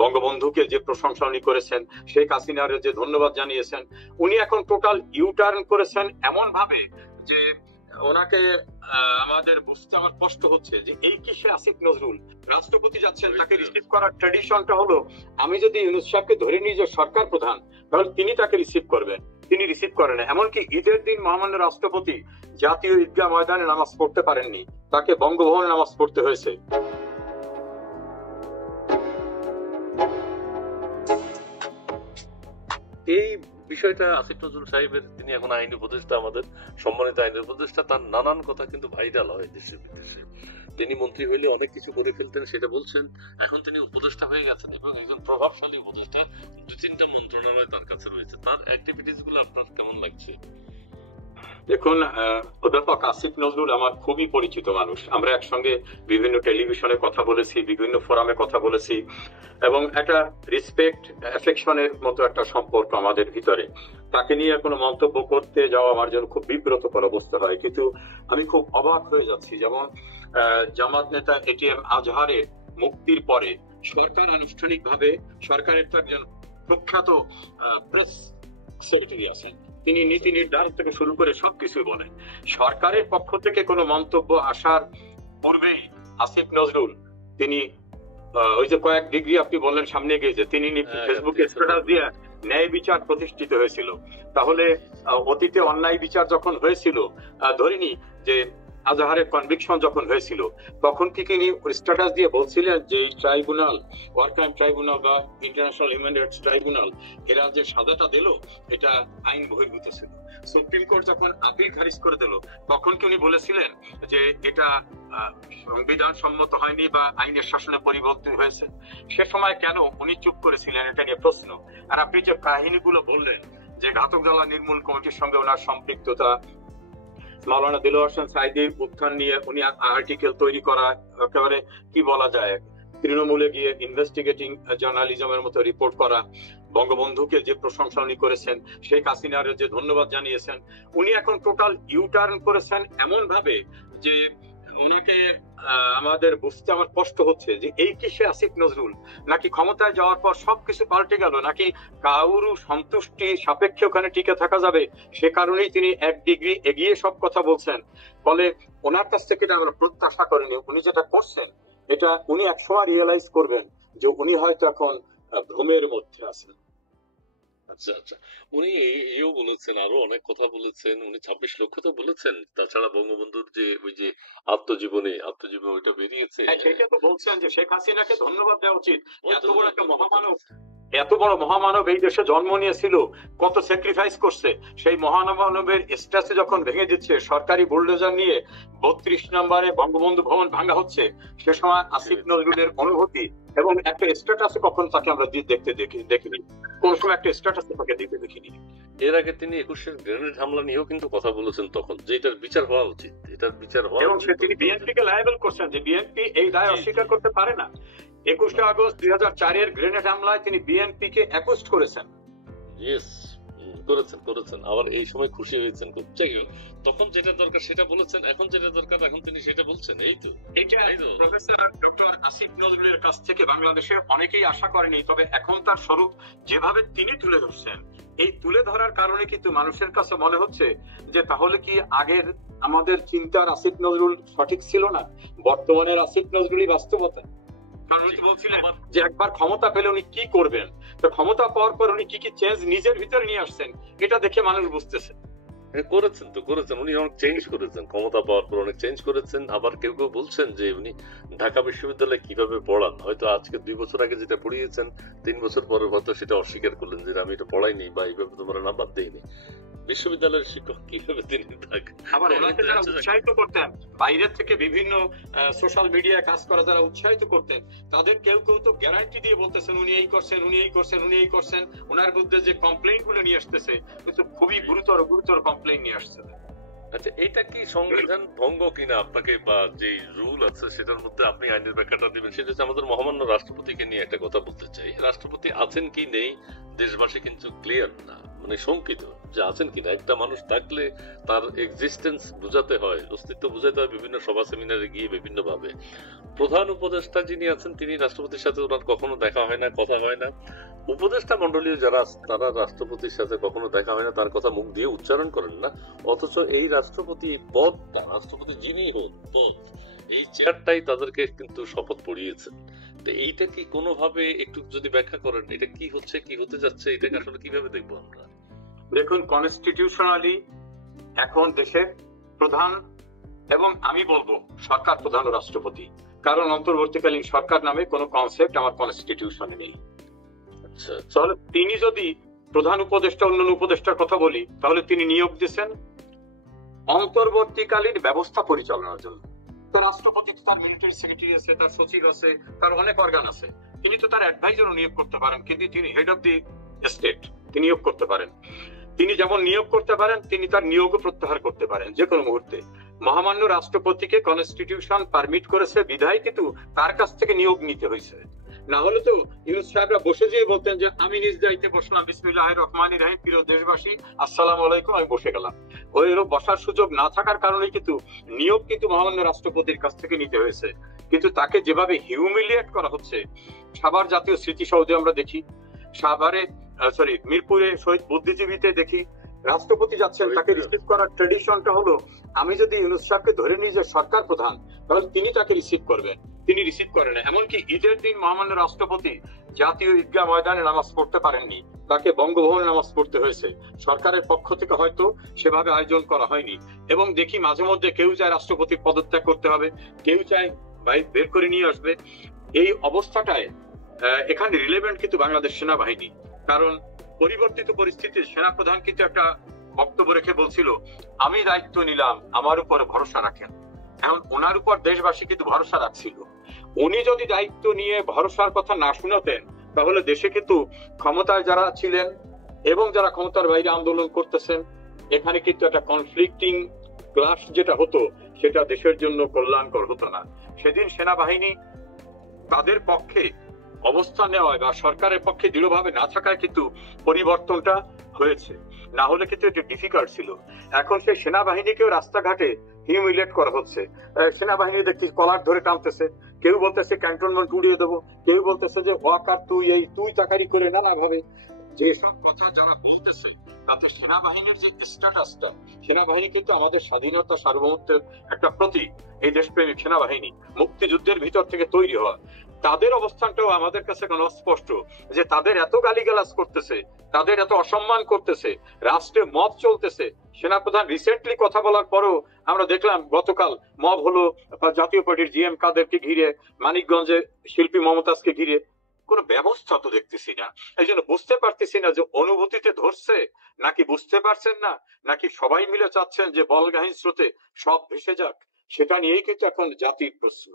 বঙ্গবন্ধুকে যে প্রশংসা উনি করেছেন, শেখ হাসিনার যে ধন্যবাদ জানিয়েছেন, উনি এখন টোটাল ইউটার্ন করেছেন এমন ভাবে যে ওনাকে আমাদের বুঝতে আমার কষ্ট হচ্ছে যে এই কি সে আসিফ নজরুল। রাষ্ট্রপতি যাচ্ছেন, তাকে রিসিভ করার ট্র্যাডিশনটা হলো আমি যদি ইউনূস সাহেবকে ধরে নিই যে সরকার প্রধান, তাহলে তিনি তাকে রিসিভ করবেন, তিনি রিসিভ করেন না। এমনকি ঈদের দিন মহামান্য রাষ্ট্রপতি জাতীয় ঈদগাহ ময়দানে নামাজ পড়তে পারেননি, তাকে বঙ্গভবনে নামাজ পড়তে হয়েছে। এই বিষয়টা আসিফ নজরুল সাহেবের, তিনি এখন আইন উপদেষ্টা, আমাদের সম্মানিত আইন উপদেষ্টা, তার নানান কথা কিন্তু ভাইরাল হয় দেশে বিদেশে। তিনি মন্ত্রী হইলে অনেক কিছু করে ফেলতেন, সেটা বলছেন। এখন তিনি উপদেষ্টা হয়ে গেছেন এবং একজন প্রভাবশালী উপদেষ্টা, 2-3টা মন্ত্রণালয় তার কাছে রয়েছে। তার অ্যাক্টিভিটিস গুলো আপনার কেমন লাগছে? দেখুন, অধ্যাপক আসিফ নজরুল আমার খুবই পরিচিত মানুষ। আমরা একসঙ্গে বিভিন্ন টেলিভিশনে কথা বলেছি, বিভিন্ন ফোরামে কথা বলেছি, এবং একটা রেসপেক্ট অ্যাফেকশনের মতো একটা সম্পর্ক আমাদের ভিতরে। তাকে নিয়ে কোনো মন্তব্য করতে যাওয়া আমার জন্য খুব বিব্রতকর অবস্থা হয়। কিন্তু আমি খুব অবাক হয়ে যাচ্ছি, যেমন জামাত নেতা এটিএম আজহারের মুক্তির পরে সরকার আনুষ্ঠানিকভাবে, সরকারের তো একজন প্রখ্যাত প্রেস সেক্রেটারি আছেন, তিনি নীতি নির্ধারণ থেকে শুরু করে সবকিছু বলেন। সরকারের পক্ষ থেকে কোনো মন্তব্য আসার পূর্বেই আসিফ নজরুল তিনি ওই যে কয়েক ডিগ্রি আপনি বললেন সামনে গিয়েছে, তিনি ফেসবুকে স্ট্যাটাস দিয়ে ন্যায় বিচার প্রতিষ্ঠিত হয়েছিল। তাহলে অতীতে অন্যায় বিচার যখন হয়েছিল, ধরিনি যে আজহারের কনভিকশন যখন হয়েছিল, তখন কি তিনি স্ট্যাটাস দিয়ে বলছিলেন যে ট্রাইব্যুনাল, ওয়ার ক্রাইম ট্রাইব্যুনাল বা ইন্টারন্যাশনাল হিউম্যান রাইটস ট্রাইব্যুনাল, এরা যে সাজাটা দিল এটা আইন বহির্ভূত ছিল। সুপ্রিম কোর্ট যখন আপিল খারিজ করে দিল, তখন কি উনি বলেছিলেন যে এটা সংবিধান সম্মত হয়নি বা আইনের শাসনে পরিবর্তন হয়েছে? সে সময় কেন উনি চুপ করেছিলেন, এটা নিয়ে প্রশ্ন। আর আপনি যে কাহিনীগুলো বললেন যে ঘাতক জ্বালা নির্মূল কমিটির সঙ্গে ওনার সম্পৃক্ততা, মাওলানা দিলওয়ার হোসেন সাঈদীর উত্থান নিয়ে উনি আর্টিকেল তৈরি করা, একেবারে কি বলা যায়, তৃণমূলে গিয়ে ইনভেস্টিগেটিং জার্নালিজমের মতো রিপোর্ট করা, বঙ্গবন্ধুকে যে প্রশংসা উনি করেছেন, শেখ হাসিনার যে ধন্যবাদ জানিয়েছেন, উনি এখন টোটাল ইউটার্ন করেছেন এমন ভাবে যে ওনাকে আমাদের বুঝতে আমার কষ্ট হচ্ছে যে এই কি সে আসিফ নজরুল, নাকি ক্ষমতায় যাওয়ার পর সবকিছু পাল্টে গেল, নাকি কারো সন্তুষ্টি সাপেক্ষে ওখানে টিকে থাকা যাবে, সে কারণেই তিনি 1 ডিগ্রি এগিয়ে সব কথা বলছেন। ফলে ওনার কাছ থেকে আমরা প্রত্যাশা করিনি। উনি যেটা করছেন এটা উনি একসময় রিয়েলাইজ করবেন যে উনি হয়তো এখন ভ্রমের মধ্যে আছেন। আচ্ছা আচ্ছা, উনি এও বলেছেন, আরো অনেক কথা বলেছেন, উনি 26 লক্ষ তো বলেছেন। তাছাড়া বঙ্গবন্ধুর যে ওই যে আত্মজীবন ওইটা বেরিয়েছে, সেটা তো বলছেন যে শেখ হাসিনাকে ধন্যবাদ দেওয়া উচিত। এত বড় মহামানব এই দেশে জন্ম নিয়েছিল, কত স্যাক্রিফাইস করছে, সেই মহামানবের স্ট্যাচু যখন ভেঙে দিচ্ছে সরকারি বুলডোজার নিয়ে, 32 নম্বরে বঙ্গবন্ধু ভবন ভাঙা হচ্ছে, সে সময় আসিফ নজরুলের অনুভূতি এবং একটা স্ট্যাটাসে কখন তাকে আমরা দেখিনি, কোন সময় একটা স্ট্যাটাসে তাকে দেখিনি। এর আগে তিনি 21-এর গ্রেনেড হামলা নিয়েও কিন্তু কথা বলেছেন তখন, যে এটার বিচার হওয়া উচিত, এটার বিচার হওয়া এবং উচিত। তিনি বিএনপিকে লায়াবল করছেন যে বিএনপি এই দায় অস্বীকার করতে পারে না। 21 আগস্ট 2004-এর গ্রেনেড হামলায় তিনি বিএনপিকে অ্যাকুস্ট করেছেন। ইয়েস, করেছেন। আবার এই সময় খুশি হয়েছেন খুব। তখন যেটা দরকার সেটা বলেছেন, এখন যেটা দরকার এখন তিনি সেটা বলছেন। এই তো প্রফেসর ডক্টর আসিফ নজরুলের কাছ থেকে বাংলাদেশে অনেকেই আশা করেনি, তবে এখন তার স্বরূপ যেভাবে তিনি তুলে ধরছেন, এই তুলে ধরার কারণে কিন্তু মানুষের কাছে মনে হচ্ছে যে তাহলে কি আগের আমাদের চিন্তার আসিফ নজরুল সঠিক ছিল না, বর্তমানের আসিফ নজরুলই বাস্তবতা। কারণ উনি বলছিলেন যে একবার ক্ষমতা পেলে উনি কি করবেন, তো ক্ষমতা পাওয়ার পর উনি কি চেঞ্জ নিজের ভিতরে নিয়ে আসছেন, এটা দেখে মানুষ বুঝতেছে। করেছেন উনি অনেক চেঞ্জ করেছেন, ক্ষমতা পাওয়ার পর অনেক চেঞ্জ করেছেন। আবার কেউ বলছেন যে উনি ঢাকা বিশ্ববিদ্যালয়ে কিভাবে পড়ান, হয়তো আজকে 2 বছর আগে যেটা পড়িয়েছেন 3 বছর পরে হয়তো সেটা অস্বীকার করলেন যে আমি এটা পড়াইনি বা এইভাবে তোমার নাম্বার দেইনি। বিশ্ববিদ্যালয়ের শিক্ষক কিভাবে তিনি আবার ওনাকে যারা উৎসাহিত করতেন, বাইরের থেকে বিভিন্ন সোশ্যাল মিডিয়ায় কাজ করা যারা উৎসাহিত করতেন, তাদের কেউ তো গ্যারান্টি দিয়ে বলতেছেন উনি এই করছেন। ওনার বিরুদ্ধে যে কমপ্লেইন গুলো নিয়ে আসতেছে, কিন্তু খুবই গুরুতর কমপ্লেইন নিয়ে আসছে। আচ্ছা, এটা কি সংবিধান ভঙ্গ কিনা আপনাকে, বা যে রুল আছে সেটার মধ্যে আপনি আইনের ব্যাখ্যাটা দিবেন? সেটা হচ্ছে আমাদের মহামান্য রাষ্ট্রপতিকে নিয়ে একটা কথা বলতে চাই। রাষ্ট্রপতি আছেন কি নেই দেশবাসী কিন্তু ক্লিয়ার না। মানে শঙ্কিত যে আছেন কিনা। একটা মানুষ থাকলে তার এক্সিস্টেন্স বুঝাতে হয়, অস্তিত্ব বুঝাতে হয় বিভিন্ন সভা সেমিনারে গিয়ে বিভিন্ন ভাবে। প্রধান উপদেষ্টা যিনি আছেন তিনি রাষ্ট্রপতির সাথে ওনার কখনো দেখা হয় না, কথা হয় না। উপদেষ্টা মন্ডলীয় যারা তারা রাষ্ট্রপতির সাথে কখনো দেখা হয় না, তার কথা মুখ দিয়ে উচ্চারণ করেন না। অথচ এই রাষ্ট্রপতি পদটা, রাষ্ট্রপতি যিনি হোক পদ, এই চেয়ারটাই তাদেরকে কিন্তু শপথ পড়িয়েছেন। তো এইটা কি কোনোভাবে একটু যদি ব্যাখ্যা করেন, এটা কি হচ্ছে, কি হতে যাচ্ছে, এটাকে আসলে কিভাবে দেখবো আমরা? দেখুন, কনস্টিটিউশনালি এখন দেশের প্রধান এবং আমি বলবো সরকার প্রধান ও রাষ্ট্রপতি, কারণ অন্তর্বর্তীকালীন সরকার নামে কোনো কনসেপ্ট আমার কনস্টিটিউশনে নেই। আচ্ছা, তাহলে তিনি যদি প্রধান উপদেষ্টা অন্যান্য উপদেষ্টার কথা বলি, তাহলে তিনি নিয়োগ দিয়েছেন অন্তর্বর্তীকালীন ব্যবস্থা পরিচালনার জন্য। তো রাষ্ট্রপতি তার মিলিটারি সেক্রেটারি আছে, তার সচিব আছে, তার অনেক অর্গান আছে, তিনি তো তার অ্যাডভাইজারও নিয়োগ করতে পারেন, কিন্তু তিনি হেড অফ দি স্টেট, তিনি নিয়োগ করতে পারেন। তিনি যেমন নিয়োগ করতে পারেন, তিনি তার নিয়োগও প্রত্যাহার করতে পারেন যে কোনো মুহূর্তে। মহামান্য রাষ্ট্রপতিকে কনস্টিটিউশন পারমিট করেছে বিধায় কিন্তু তার কাছ থেকে নিয়োগ নিতে হয়েছে। না হলে তো ইউনূস সাহেবরা বসে যেয়ে বলতেন যে আমি নিজ দায়িত্বে বসলাম, বিসমিল্লাহির রহমানির রহিম, প্রিয় দেশবাসী আসসালামু আলাইকুম, আমি বসে গেলাম। ওইরকম বসার সুযোগ না থাকার কারণে কিন্তু নিয়োগ কিন্তু মহামান্য রাষ্ট্রপতির কাছ থেকে নিতে হয়েছে। কিন্তু তাকে যেভাবে হিউমিলিয়েট করা হচ্ছে, সাভার জাতীয় স্মৃতিসৌধে আমরা দেখি, মিরপুরে শহীদ বুদ্ধিজীবীতে দেখি, রাষ্ট্রপতি যাচ্ছেন, তাকে রিসিভ করার ট্রেডিশনটা হলো আমি যদি ইউনূস সাহেবকে ধরে নিই যে সরকার প্রধান, তাহলে তিনি তাকে রিসিভ করবেন। তিনি রিসিভ করেন না। এমনকি ঈদের দিন মহামান্য রাষ্ট্রপতি জাতীয় ঈদগাহ ময়দানে নামাজ পড়তে পারেননি, তাকে বঙ্গভবনে নামাজ পড়তে হয়েছে। সরকারের পক্ষ থেকে হয়তো সেভাবে আয়োজন করা হয়নি। এবং দেখি মাঝে মধ্যে কেউ চায় রাষ্ট্রপতির পদত্যাগ করতে হবে, কেউ চায় বের করে নিয়ে আসবে। এই অবস্থাটায় এখানে রিলেভেন্ট কিন্তু বাংলাদেশ সেনাবাহিনী, কারণ পরিবর্তিত পরিস্থিতির সেনাপ্রধান কিন্তু একটা বক্তব্য রেখে বলছিল আমি দায়িত্ব নিলাম, আমার উপর ভরসা রাখেন। এখন ওনার উপর দেশবাসী কিন্তু ভরসা রাখছিল। উনি যদি দায়িত্ব নিয়ে ভরসার কথা না শুনাতেন, তাহলে দেশে কিন্তু ক্ষমতায় যারা ছিলেন এবং যারা ক্ষমতার বাইরে আন্দোলন করতেছেন, এখানে কিন্তু একটা কনফ্লিক্টিং ক্লাশ যেটা হতো, সেটা দেশের জন্য কল্যাণকর হতো না। সেদিন সেনাবাহিনী তাদের পক্ষে অবস্থান নেওয়ায় বা সরকারের পক্ষে দৃঢ়ভাবে না থাকায় কিন্তু পরিবর্তনটা হয়েছে, না হলে কিন্তু এটা ডিফিকাল্ট ছিল। এখন সেই সেনাবাহিনীকেও রাস্তাঘাটে হিউমিলেট করা হচ্ছে। সেনাবাহিনী দেখছি কলার ধরে টানতেছে, কেউ বলতেছে ক্যান্টনমেন্ট উড়িয়ে দেবো, কেউ বলতেছে যে ওয়াকার তুই তাকারি করে নানা ভাবে যে সব কথা যারা বলতেছে, তাতে সেনাবাহিনীর যে স্ট্যাটাসটা, সেনাবাহিনী কিন্তু আমাদের স্বাধীনতা সার্বভৌমত্বের একটা প্রতীক। এই দেশপ্রেমিক সেনাবাহিনী মুক্তিযুদ্ধের ভিতর থেকে তৈরি হওয়া, তাদের অবস্থানটাও আমাদের কাছে এখন অস্পষ্ট, যে তাদের এত গালিগালাজ করতেছে, তাদের এত অসম্মান করতেছে, রাষ্ট্রে মব চলতেছে। সেনাপ্রধান রিসেন্টলি কথা বলার পরও আমরা দেখলাম গতকাল মব হলো জাতীয় পার্টির জিএম কাদেরকে ঘিরে, মানিকগঞ্জে শিল্পী মমতাজকে ঘিরে। কোনো ব্যবস্থা তো দেখতেছি না। এই জন্য বুঝতে পারতেছি না যে অনুভূতিতে ধরছে নাকি বুঝতে পারছেন না, নাকি সবাই মিলে চাচ্ছেন যে বলগাহীন স্রোতে সব ভেসে যাক। সেটা নিয়েই কিন্তু এখন জাতির প্রশ্ন।